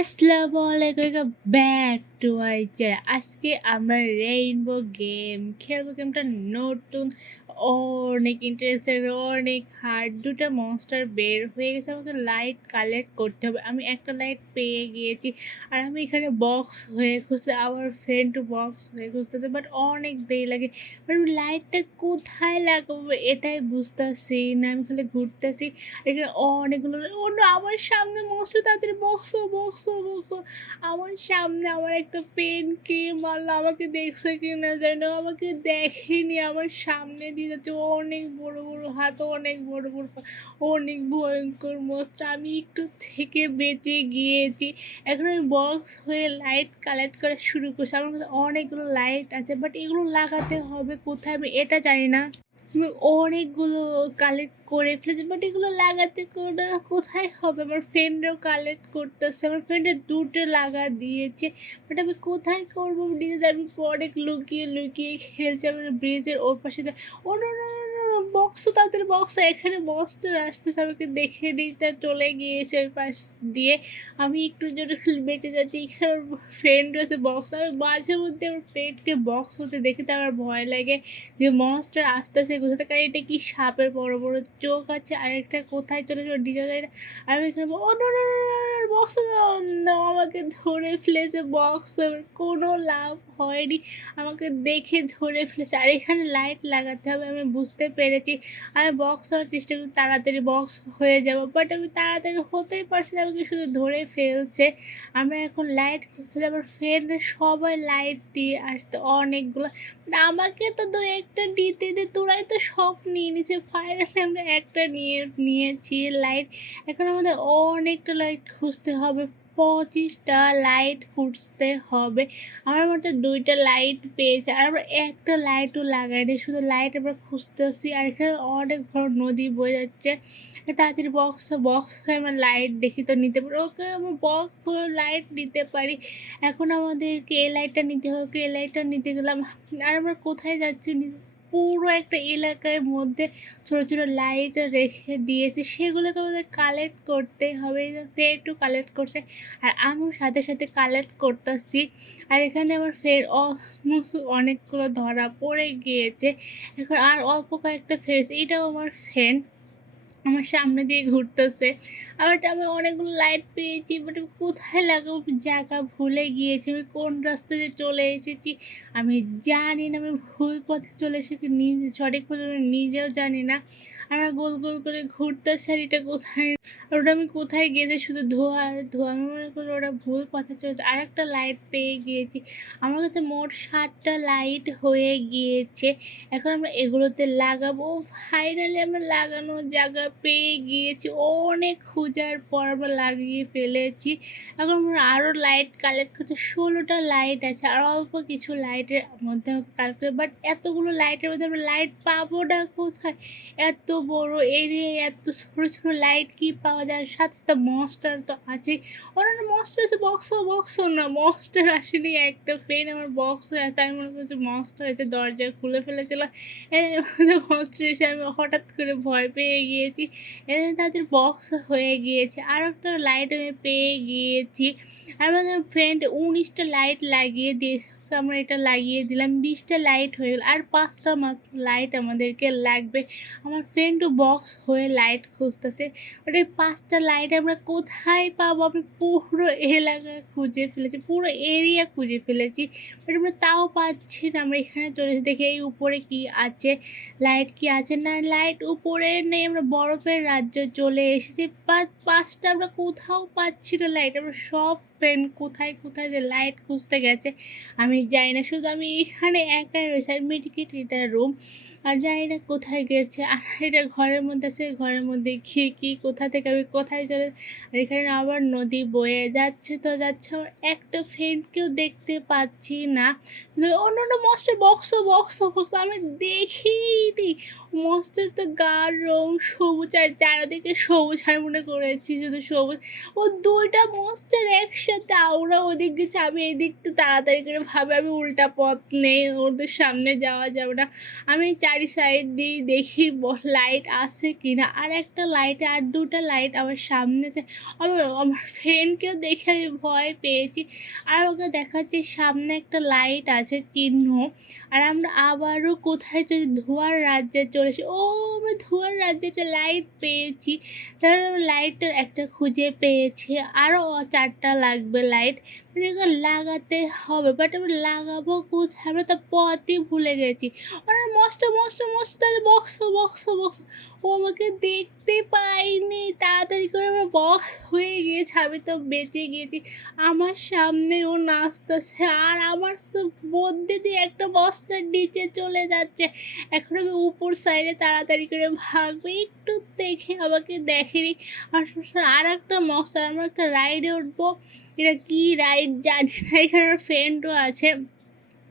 আসসালামু আলাইকুম back to my channel. আজকে আমরা রেইনবো গেম খেলব গেমটা নতুন, অনেক ইন্টারেস্টেড অনেক হার্ড দুটো মনস্টার বের হয়ে গেছে, আমাকে লাইট কালেক্ট করতে হবে। আমি একটা লাইট পেয়ে গিয়েছি, আর আমি এখানে বক্স হয়ে খুঁজতে, আমার ফ্রেন্ড বক্স হয়ে খুঁজতেছে বাট অনেক দেরি লাগে। বাট আমি লাইটটা কোথায় লাগাবো, এটাই বুঝতেছি না, আমি খালি ঘুরতেছি। এখানে অনেকগুলো অন্য আমার সামনে মনস্টার তাড়াতাড়ি বক্স বক্স আমার সামনে আমার একটা পেন কে মারলো, আমাকে দেখছে কি না জানো আমাকে দেখেনি, আমার সামনে দিয়ে যাচ্ছে অনেক বড় বড় হাত অনেক বড় বড় অনেক ভয়ঙ্কর মস্ত আমি একটু থেকে বেঁচে গিয়েছি। এখন আমি বক্স হয়ে লাইট কালেক্ট করা শুরু করছি, আমার কাছে অনেকগুলো লাইট আছে বাট এগুলো লাগাতে হবে কোথায় আমি এটা জানি না। আমি অনেকগুলো কালেক্ট করে ফেলেছি বাট এগুলো লাগাতে করে কোথায় হবে? আমার ফ্রেন্ডও কালেক্ট করতেছে, আমার ফ্রেন্ডে দুটো লাগা দিয়েছে বাট আমি কোথায় করব? নিজেদের আমি পরে লুকিয়ে লুকিয়ে খেলছি, আমার ব্রিজের ওর পাশে ও বক্স তাদের বক্স এখানে বক্স আসতেছে আমাকে দেখে নিতে চলে গিয়েছে ওই পাশ দিয়ে। আমি একটু জন্য বেঁচে যাচ্ছি, এখানে ফ্রেন্ড রয়েছে বক্স আমি মাঝে মধ্যে আমার ফ্রেন্ডকে বক্স হতে দেখে তো আমার ভয় লাগে যে মনস্টার আসতেছে কোথা থেকে, আর এটা কি সাপের বড় বড় চোখ আছে আর একটা কোথায় চলে যাবে ডিজে আর আমি এখানে বক্স আমাকে ধরে ফেলেছে বক্স কোনো লাভ হয়নি। আমাকে দেখে ধরে ফেলেছে। আর এখানে লাইট লাগাতে হবে, আমি বুঝতে পেরেছি। আমি বক্স হওয়ার চেষ্টা করি তাড়াতাড়ি বক্স হয়ে যাব। বাট আমি তাড়াতাড়ি হতেই পারছি না, আমাকে শুধু ধরে ফেলছে। আমরা এখন লাইট খুঁজতে আবার ফ্রেন্ড সবাই লাইট দিয়ে আসতে অনেকগুলো। আমাকে তো দু একটা দিতে দে, তোরাই তো সব নিয়ে নিছে ফাইনালি আমরা একটা নিয়ে, নিয়েছি লাইট এখন আমাদের অনেকটা লাইট খুঁজতে হবে। পঁচিশটা লাইট খুঁজতে হবে। আমার মতো দুইটা লাইট পেয়েছে, আর আমরা একটা লাইটও লাগাইনি, শুধু লাইট আমরা খুঁজতেছি, আর এখানে অনেক বড় নদী বয়ে যাচ্ছে। তাড়াতাড়ি বক্স বক্স হয়ে আমরা লাইট দেখি তো নিতে পারি। ওকে, আমরা বক্স হয়ে লাইট নিতে পারি। এখন আমাদেরকে এ লাইটটা নিতে হবে এই লাইটটা নিতে গেলাম। আর আমরা কোথায় যাচ্ছি পুরো একটা এলাকার মধ্যে ছোটো ছোটো লাইট রেখে দিয়েছে। সেগুলোকে আমাদের কালেক্ট করতে হবে ফের একটু কালেক্ট করছে। আর আমিও সাথে সাথে কালেক্ট করতেছি। আর এখানে আমার ফের অনেকগুলো ধরা পড়ে গিয়েছে। এখন আর অল্প কয়েকটা ফেরেছে এটাও আমার ফ্রেন্ড আমার সামনে দিয়ে ঘুরতেছে। আবার আমি অনেকগুলো লাইট পেয়েছি বাট আমি কোথায় লাগাবো? জায়গা ভুলে গিয়েছি, আমি কোন রাস্তা দিয়ে চলে এসেছি আমি জানি না, আমি ভুল পথে চলে এসেছি, নিজে, সঠিক পথে নিজেও জানি না। আমরা গোল গোল করে ঘুরতেছি আর এটা কোথায়? আর ওটা আমি কোথায় গিয়েছি? শুধু ধোয়া, আর ধোয়া, আমি মনে করি ওরা ভুল পথে চলেছে। আর একটা লাইট পেয়ে গিয়েছি। আমার কাছে মোট সাতটা লাইট হয়ে গিয়েছে। এখন আমরা এগুলোতে লাগাবো। ফাইনালি আমরা লাগানো জায়গা পেয়ে গিয়েছি। অনেক খোঁজার পর আমরা লাগিয়ে ফেলেছি। এখন আমরা আরও লাইট কালেক্ট করতে ষোলোটা লাইট আছে। আর অল্প কিছু লাইটের মধ্যে কালেক্ট করে বাট এতগুলো লাইটের মধ্যে আমরা লাইট পাবো না কোথায়? এত বড় এরিয়া এত ছোটো ছোটো লাইট কি পাওয়া যায়? সাথে সাথে মনস্টার তো আছেই। অন্যান্য মনস্টার আছে বক্সও বক্সও না। মনস্টার আসেনি, একটা ফেন আমার বক্স আছে। আমি মনে করছি মনস্টার আছে দরজা খুলে ফেলেছিল মনস্টার এসে আমি হঠাৎ করে ভয় পেয়ে গিয়েছি। এদের তাদের বক্স হয়ে গিয়েছে। আর একটা লাইট আমি পেয়ে গিয়েছি। আর আমাদের ফ্রেন্ড উনিশটা লাইট লাগিয়ে দিয়েছে আমরা এটা লাগিয়ে দিলাম, বিশটা লাইট হয়ে গেল। আর পাঁচটা মাত্র লাইট আমাদেরকে লাগবে। আমার ফ্রেন্ডও বক্স হয়ে লাইট খুঁজতেছে। বাট এই পাঁচটা লাইট আমরা কোথায় পাবো? আমি পুরো এলাকা খুঁজে ফেলেছি, পুরো এরিয়া খুঁজে ফেলেছি। বাট আমরা তাও পাচ্ছি না। আমরা এখানে চলে দেখি, এই উপরে কি আছে? লাইট কি আছে? না লাইট উপরে নেই। আমরা বরফের রাজ্য চলে এসেছি। পাঁচ পাঁচটা আমরা কোথাও পাচ্ছি না লাইট আমরা সব ফ্রেন্ড কোথায় কোথায় যে লাইট খুঁজতে গেছে, আমি যাই না, শুধু আমি এখানে একাই রয়েছি। আর মেডিকেট এটা রুম আর জানি না কোথায় গেছে। আর এটা ঘরের মধ্যে আছে, ঘরের মধ্যে গিয়ে কি, কোথা থেকে আমি কোথায় চলে আর এখানে আবার নদী বয়ে যাচ্ছে তো যাচ্ছে আমার একটা ফ্রেন্ডকেও দেখতে পাচ্ছি না। অন্য অন্য মস্টার বক্স বক্স বক্স আমি দেখিনি। মস্টার তো গার রং, সবুজ, আর চারিদিকে সবুজ আর মনে করেছি, শুধু সবুজ। ও দুইটা মস্টার একসাথে আওড়া ওদিক গেছে, আমি এদিক তো তাড়াতাড়ি করে ভাবি। যাবে আমি উল্টা পথ নেই, ওদের সামনে যাওয়া যাবে না। আমি চারি সাইড দিয়ে দেখি লাইট আছে কি না আর একটা লাইট আর দুটো লাইট আমার সামনে যে আমার আমার ফ্রেন্ডকেও দেখে আমি ভয় পেয়েছি। আর ওকে দেখাচ্ছে, সামনে একটা লাইট আছে চিহ্ন। আর আমরা আবারও কোথায় চলে ধোয়ার রাজ্যে চলে ও, আমরা ধোয়ার রাজ্যে একটা লাইট পেয়েছি। তাহলে লাইটটা একটা খুঁজে পেয়েছি। আরও চারটা লাগবে লাইট মানে লাগাতে হবে। বাট আমরা লাগাবো আমরা তো পথই ভুলে গেছি। ওরা মস্ত মস্ত মস্ত তাহলে বক্স বক্স বক্স ও আমাকে দেখতে পাইনি তাড়াতাড়ি করে আমার বক্স হয়ে গিয়েছে, আমি তো বেঁচে গিয়েছি। আমার সামনে ও নাচতেছে আর আমার মধ্যে দিয়ে একটা বস্তার নিচে চলে যাচ্ছে। এখন আমি উপর সাইডে তাড়াতাড়ি করে ভাগবো। একটু দেখে আমাকে দেখেনি। আর আর একটা মস্তার আমরা একটা রাইডে উঠবো। এটা কি রাইড জানি না, এখানে ফ্রেন্ডও আছে।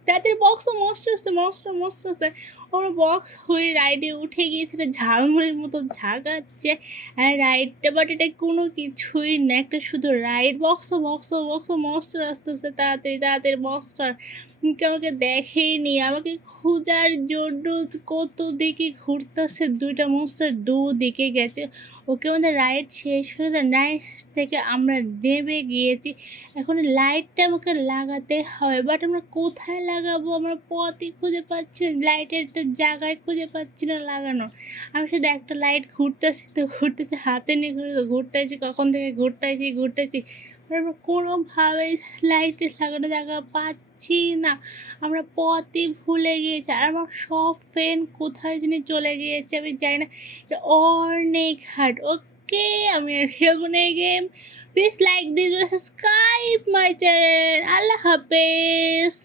তাদের বক্স মস্ত আছে মস্ত মস্ত আছে ওরা বক্স হয়ে রাইডে উঠে গিয়েছিল, ঝালমুড়ির মতো ঝাঁকাচ্ছে। আর রাইডটা বাট এটা কোনো কিছুই না, একটা শুধু রাইড বক্স বক্স বক্স মস্ত আসতেছে, তাড়াতাড়ি তাড়াতাড়ি বক্সটা কে আমাকে দেখেইনি, আমাকে খোঁজার জন্য কত দিকে ঘুরতেছে, দুইটা মস্তার দু দিকে গেছে। ওকে আমাদের রাইড শেষ হয়ে যায় রাইড থেকে আমরা নেমে গিয়েছি। এখন লাইটটা আমাকে লাগাতে হবে বাট আমরা কোথায় লাগাবো? আমরা পথই খুঁজে পাচ্ছি লাইটের তো জায়গায় খুঁজে পাচ্ছি না লাগানো। আমি শুধু একটা লাইট ঘুরতেছি, তো ঘুরতেছি, হাতে নিয়ে ঘুরে তো ঘুরতেছি, কখন থেকে ঘুরতেছি ঘুরতেছি। আমরা কোনোভাবেই লাইটের লাগানো জায়গা পাচ্ছি না। আমরা পথই ভুলে গিয়েছি, আর আমার সব ফ্রেন্ড কোথায় জানি চলে গিয়েছে, আমি জানি না। এটা অনেক হার্ড ওকে আমি আর খেলব না এই game please like this subscribe my channel আল্লাহ হাফেজ।